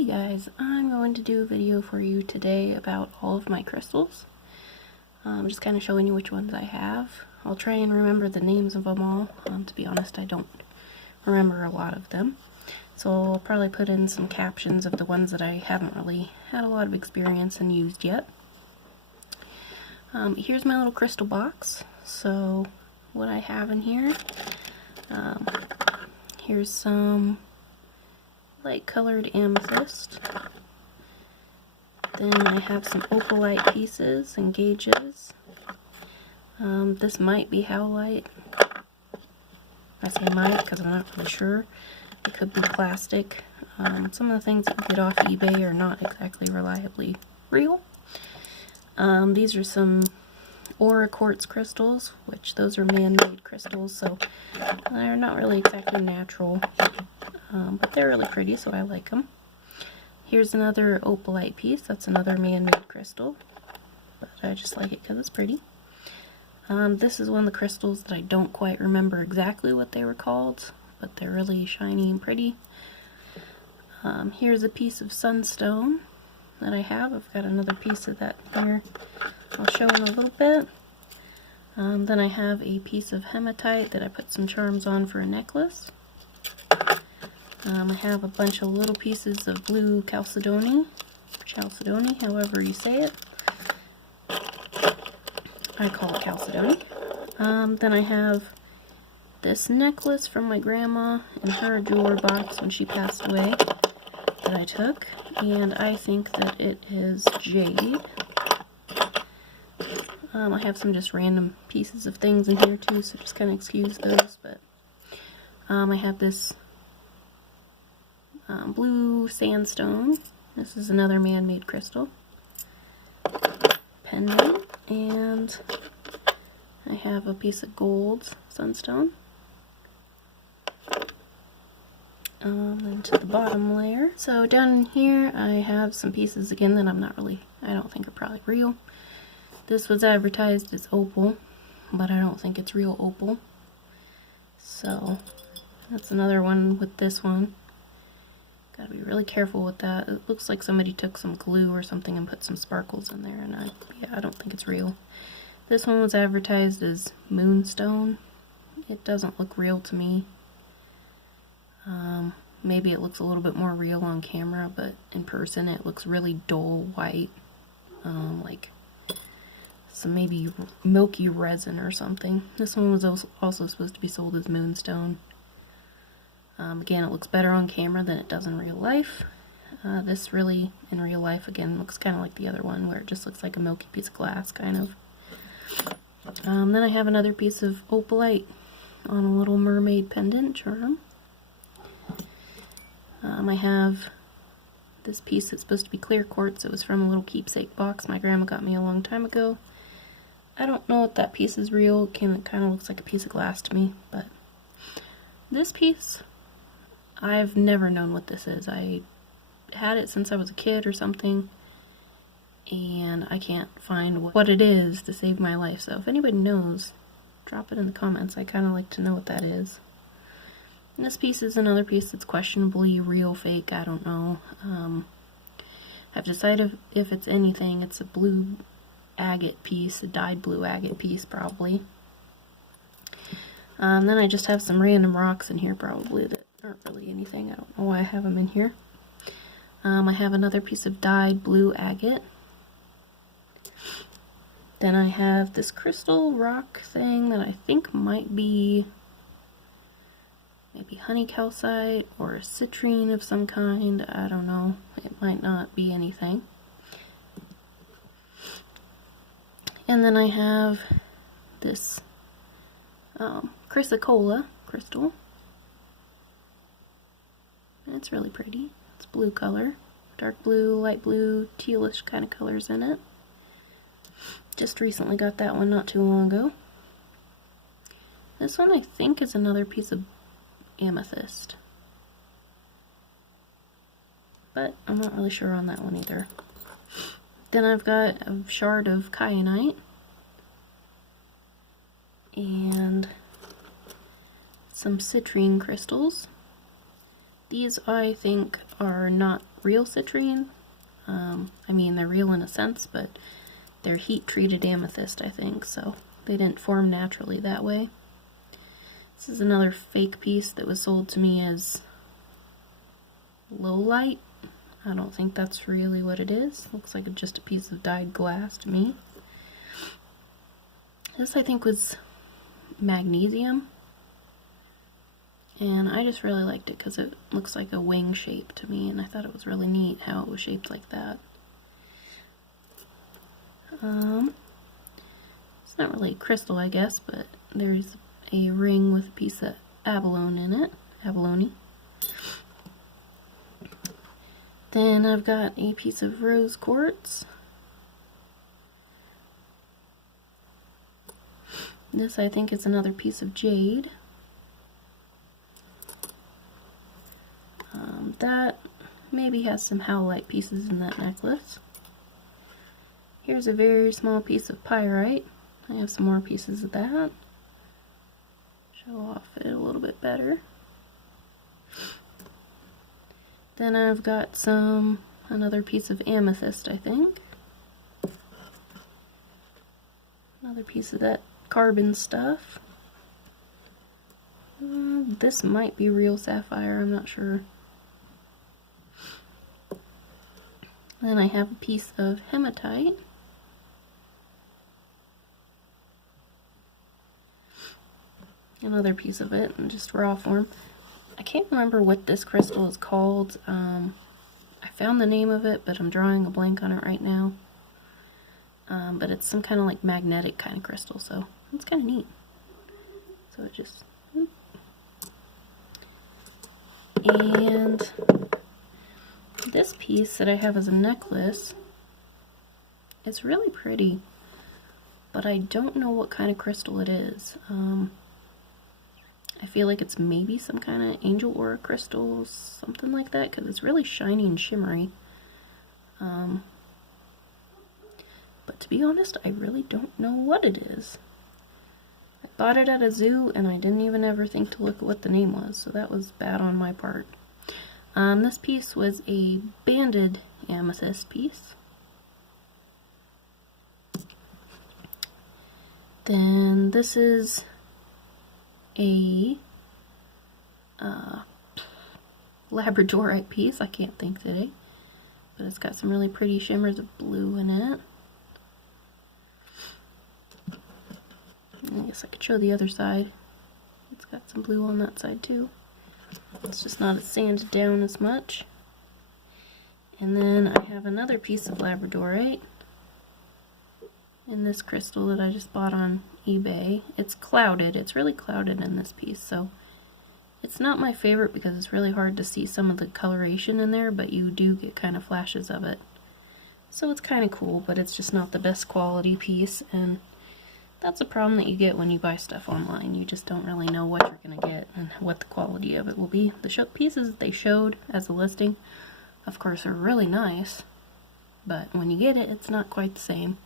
Hey guys, I'm going to do a video for you today about all of my crystals. Just kind of showing you which ones I have. I'll try and remember the names of them all. To be honest, I don't remember a lot of them. So I'll probably put in some captions of the ones that I haven't really had a lot of experience and used yet. Here's my little crystal box. So what I have in here, here's some light colored amethyst. Then I have some opalite pieces and gauges. This might be howlite. I say might because I'm not really sure. It could be plastic. Some of the things that you get off eBay are not exactly reliably real. These are some aura quartz crystals, which those are man-made crystals, so they're not really exactly natural. But they're really pretty, so I like them. Here's another opalite piece. That's another man-made crystal, but I just like it because it's pretty. This is one of the crystals that I don't quite remember exactly what they were called, but they're really shiny and pretty. Here's a piece of sunstone that I have. I've got another piece of that here. I'll show in a little bit. Then I have a piece of hematite that I put some charms on for a necklace. I have a bunch of little pieces of blue chalcedony, however you say it. I call it chalcedony. Then I have this necklace from my grandma in her jewelry box when she passed away that I took, and I think that it is jade. I have some just random pieces of things in here too, so just kind of excuse those, but I have this blue sandstone. This is another man-made crystal pendant, and I have a piece of gold sunstone. Then to the bottom layer. So down here I have some pieces again that I don't think are probably real. This was advertised as opal, but I don't think it's real opal. So that's another one with this one. Gotta be really careful with that. It looks like somebody took some glue or something and put some sparkles in there, and I don't think it's real. This one was advertised as moonstone. It doesn't look real to me. Maybe it looks a little bit more real on camera, but in person it looks really dull white, like some maybe milky resin or something. This one was also supposed to be sold as moonstone. Again, it looks better on camera than it does in real life. This really, in real life, again, looks kind of like the other one, where it just looks like a milky piece of glass, kind of. Then I have another piece of opalite on a little mermaid pendant charm. I have this piece that's supposed to be clear quartz. It was from a little keepsake box my grandma got me a long time ago. I don't know if that piece is real. It kind of looks like a piece of glass to me, but this piece, I've never known what this is. I had it since I was a kid or something, and I can't find what it is to save my life. So if anybody knows, drop it in the comments. I kind of like to know what that is. And this piece is another piece that's questionably real, fake, I don't know. I've decided if it's anything, it's a blue agate piece, a dyed blue agate piece probably. Then I just have some random rocks in here probably that aren't really anything. I don't know why I have them in here. I have another piece of dyed blue agate. Then I have this crystal rock thing that I think might be maybe honey calcite or a citrine of some kind. I don't know. It might not be anything. And then I have this chrysocolla crystal. And it's really pretty. It's blue color. Dark blue, light blue, tealish kind of colors in it. Just recently got that one not too long ago. This one I think is another piece of amethyst, but I'm not really sure on that one either. Then I've got a shard of kyanite and some citrine crystals. These I think are not real citrine. I mean, they're real in a sense, but they're heat-treated amethyst, I think, so they didn't form naturally that way. This is another fake piece that was sold to me as low light. I don't think that's really what it is. Looks like just a piece of dyed glass to me. This I think was magnesium, and I just really liked it because it looks like a wing shape to me, and I thought it was really neat how it was shaped like that. It's not really crystal, I guess, but there's a ring with a piece of abalone in it. Abalone. Then I've got a piece of rose quartz. This I think is another piece of jade. That maybe has some howlite pieces in that necklace. Here's a very small piece of pyrite. I have some more pieces of that. Show off it a little bit better. Then I've got another piece of amethyst, I think. Another piece of that carbon stuff. This might be real sapphire, I'm not sure. Then I have a piece of hematite. Another piece of it in just raw form. I can't remember what this crystal is called. I found the name of it, but I'm drawing a blank on it right now. But it's some kind of like magnetic kind of crystal, so it's kind of neat. So it just... And this piece that I have as a necklace, it's really pretty, but I don't know what kind of crystal it is. I feel like it's maybe some kind of angel aura crystal, something like that, because it's really shiny and shimmery. But to be honest, I really don't know what it is. I bought it at a zoo, and I didn't even ever think to look at what the name was, so that was bad on my part. This piece was a banded amethyst piece. Then this is a labradorite piece. I can't think today, but it's got some really pretty shimmers of blue in it. I guess I could show the other side. It's got some blue on that side too. It's just not as sanded down as much. And then I have another piece of labradorite in this crystal that I just bought on eBay. It's clouded. It's really clouded in this piece, so it's not my favorite because it's really hard to see some of the coloration in there, but you do get kind of flashes of it. So it's kind of cool, but it's just not the best quality piece, and that's a problem that you get when you buy stuff online. You just don't really know what you're going to get and what the quality of it will be. The pieces that they showed as a listing, of course, are really nice, but when you get it, it's not quite the same.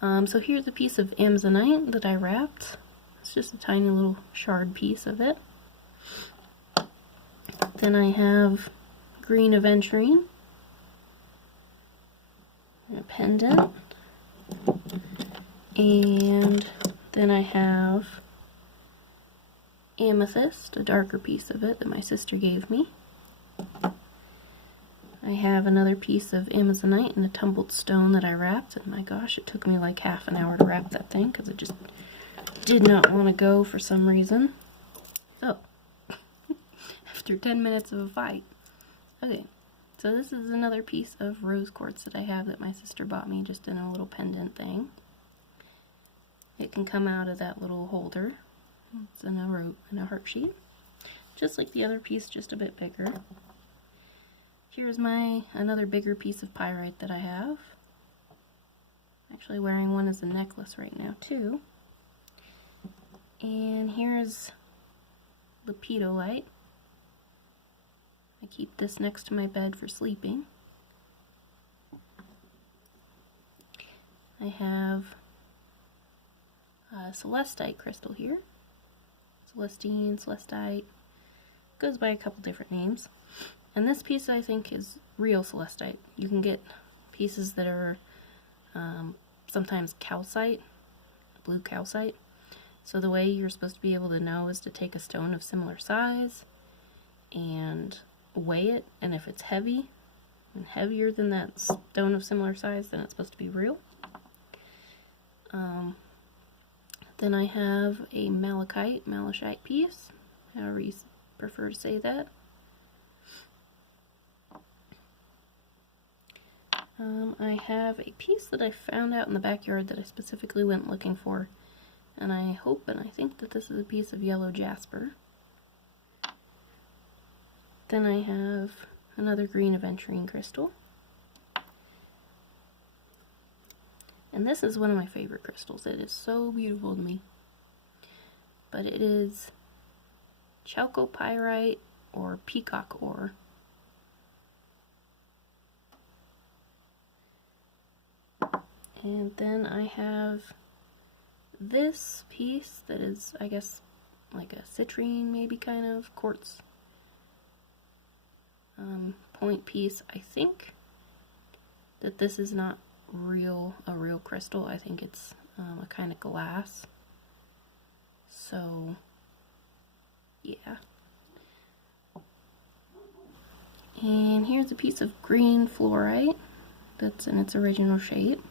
So here's a piece of amazonite that I wrapped. It's just a tiny little shard piece of it. Then I have green aventurine, and a pendant, and then I have amethyst, a darker piece of it that my sister gave me. I have another piece of amazonite and a tumbled stone that I wrapped, and my gosh, it took me like half an hour to wrap that thing because it just did not want to go for some reason. So, after 10 minutes of a fight. Okay, so this is another piece of rose quartz that I have that my sister bought me just in a little pendant thing. It can come out of that little holder. It's in a heart sheet, just like the other piece, just a bit bigger. Here's another bigger piece of pyrite that I have. Actually wearing one as a necklace right now too. And here's lepidolite. I keep this next to my bed for sleeping. I have a celestite crystal here. Celestine, celestite. goes by a couple different names. And this piece I think is real celestite. You can get pieces that are sometimes calcite, blue calcite. So the way you're supposed to be able to know is to take a stone of similar size and weigh it, and if it's heavy and heavier than that stone of similar size, then it's supposed to be real. Then I have a malachite piece, however you prefer to say that. I have a piece that I found out in the backyard that I specifically went looking for, and I hope and I think that this is a piece of yellow jasper. Then I have another green aventurine crystal. And this is one of my favorite crystals. It is so beautiful to me. But it is chalcopyrite or peacock ore. And then I have this piece that is, I guess, like a citrine, maybe kind of quartz point piece. I think that this is not a real crystal. I think it's a kind of glass. So yeah. And here's a piece of green fluorite that's in its original shape.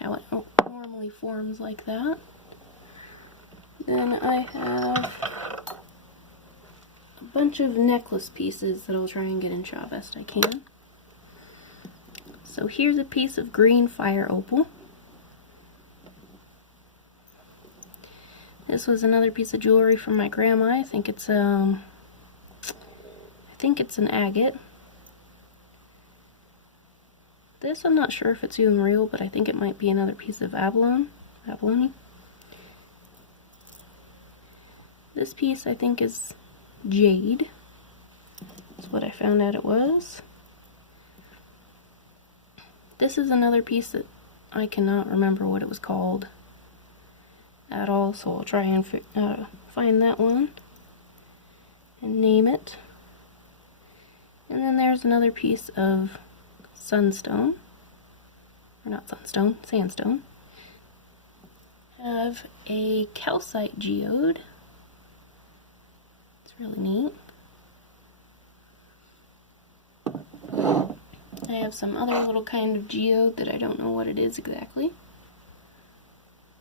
How it normally forms like that. Then I have a bunch of necklace pieces that I'll try and get in shot best I can. So here's a piece of green fire opal. This was another piece of jewelry from my grandma. I think it's an agate. This I'm not sure if it's even real, but I think it might be another piece of abalone. This piece I think is jade. That's what I found out it was. This is another piece that I cannot remember what it was called at all, so I'll try and find that one and name it. And then there's another piece of sunstone, or not sunstone, sandstone. Have a calcite geode. It's really neat. I have some other little kind of geode that I don't know what it is exactly,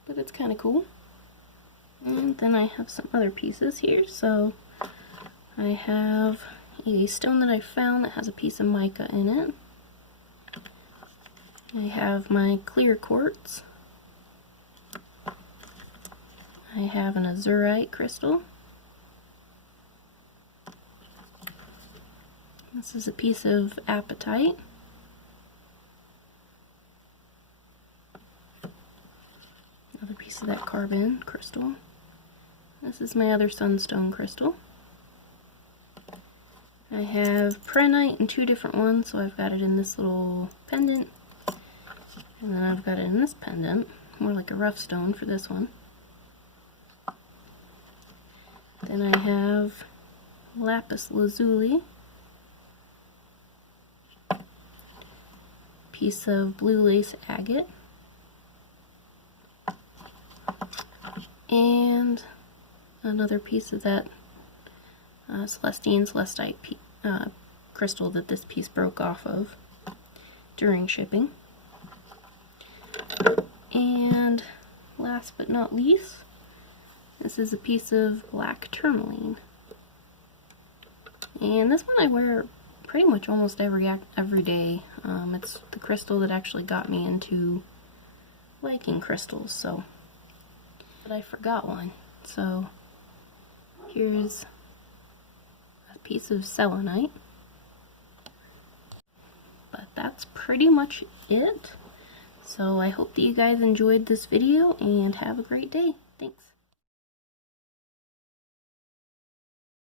but it's kind of cool. And then I have some other pieces here. So I have a stone that I found that has a piece of mica in it. I have my clear quartz. I have an azurite crystal. This is a piece of apatite. Another piece of that carbon crystal. This is my other sunstone crystal. I have prehnite in two different ones, so I've got it in this little pendant, and then I've got it in this pendant, more like a rough stone for this one. Then I have lapis lazuli, piece of blue lace agate, and another piece of that celestite crystal that this piece broke off of during shipping. And last but not least, this is a piece of black tourmaline. And this one I wear pretty much almost every day. It's the crystal that actually got me into liking crystals, so. But I forgot one. So here's a piece of selenite. But that's pretty much it. So I hope that you guys enjoyed this video and have a great day.